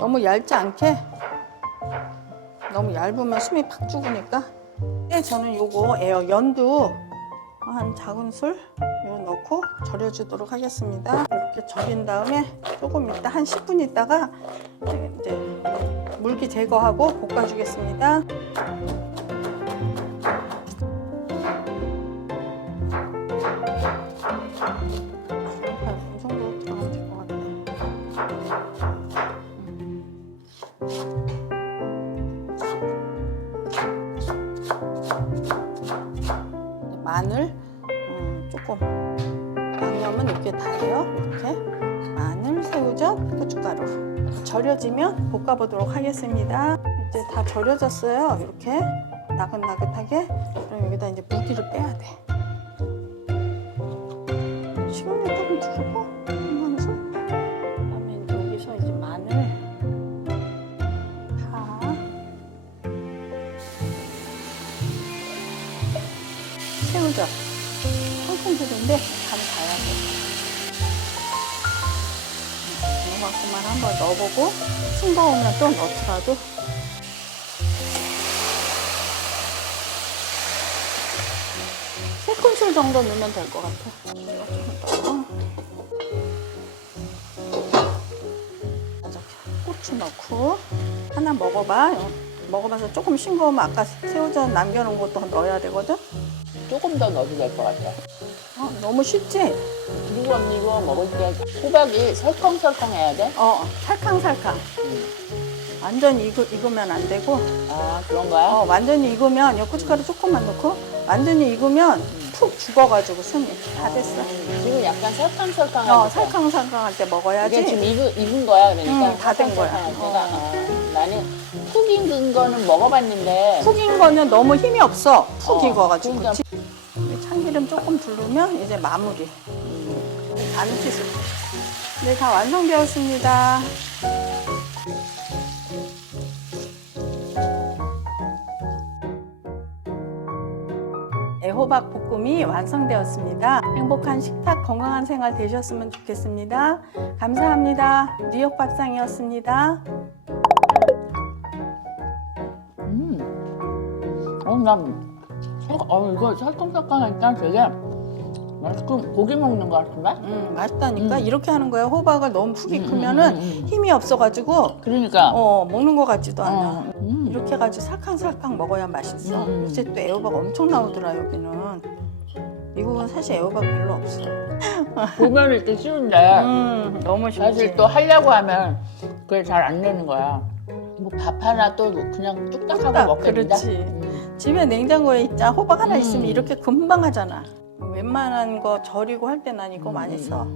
너무 얇지 않게. 너무 얇으면 숨이 팍 죽으니까. 저는 요거 연두 한 작은술 요 넣고 절여주도록 하겠습니다. 이렇게 절인 다음에 조금 있다 한 10분 있다가 이제 물기 제거하고 볶아주겠습니다. 이 정도 들어가면 될 것 같아요. 마늘 조금 양념은 이렇게 다 해요. 이렇게 마늘, 새우젓, 고춧가루 절여지면 볶아보도록 하겠습니다. 이제 다 절여졌어요. 이렇게 나긋나긋하게. 그럼 여기다 이제 물기를 빼야 돼. 식용유 조금 두르고 한 술. 그다음에 이제 여기서 이제 마늘, 파, 새우젓. 청송들인데 간 봐야 돼. 이만큼만 한번 넣어보고 싱거우면 또 넣더라도. 세 큰술 정도 넣으면 될 것 같아. 좀 고추 넣고 하나 먹어봐. 먹어봐서 조금 싱거우면 아까 새우젓 남겨놓은 것도 넣어야 되거든. 조금 더 넣어도 될 것 같아. 너무 쉽지? 그리고 언니 이거 먹을 때 호박이 설컹설컹해야 돼? 살캉살캉. 완전 익으면 안 되고. 아, 그런 거야? 완전히 익으면 요 고춧가루 조금만 넣고 완전히 익으면 푹 죽어가지고 숨이 다 됐어. 지금 약간 설컹설컹하니까. 살캉살캉할 때 먹어야지. 이게 지금 익은 거야, 그러니까. 다 된 거야. 설컹설컹할 때가. 나는 푹 익은 거는 먹어봤는데. 푹 익은 거는 너무 힘이 없어. 푹 익어가지고. 그러니까. 참기름 조금 두르면 이제 마무리. 반 티스푼. 네, 다 완성되었습니다. 애호박 볶음이 완성되었습니다. 행복한 식탁, 건강한 생활 되셨으면 좋겠습니다. 감사합니다. 뉴욕 밥상이었습니다. 이거 설컹설컹하니까 되게 맛있고 고기 먹는 것 같은데? 맛있다니까. 이렇게 하는 거야. 호박을 너무 푹 익으면은 힘이 없어가지고 그러니까. 먹는 것 같지도 않아. 이렇게 해가지고 살캉살캉 먹어야 맛있어. 요새 또 애호박 엄청 나오더라 여기는. 미국은 사실 애호박 별로 없어. 보면 이렇게 쉬운데 너무 쉽지. 사실 또 하려고 하면 그게 잘 안 되는 거야. 뭐 밥 하나 또 그냥 뚝딱 하고 먹겠는데? 그렇지. 집에 냉장고에 있자 호박 하나 있으면 이렇게 금방 하잖아. 웬만한 거 절이고 할 때 난 이거 많이 써.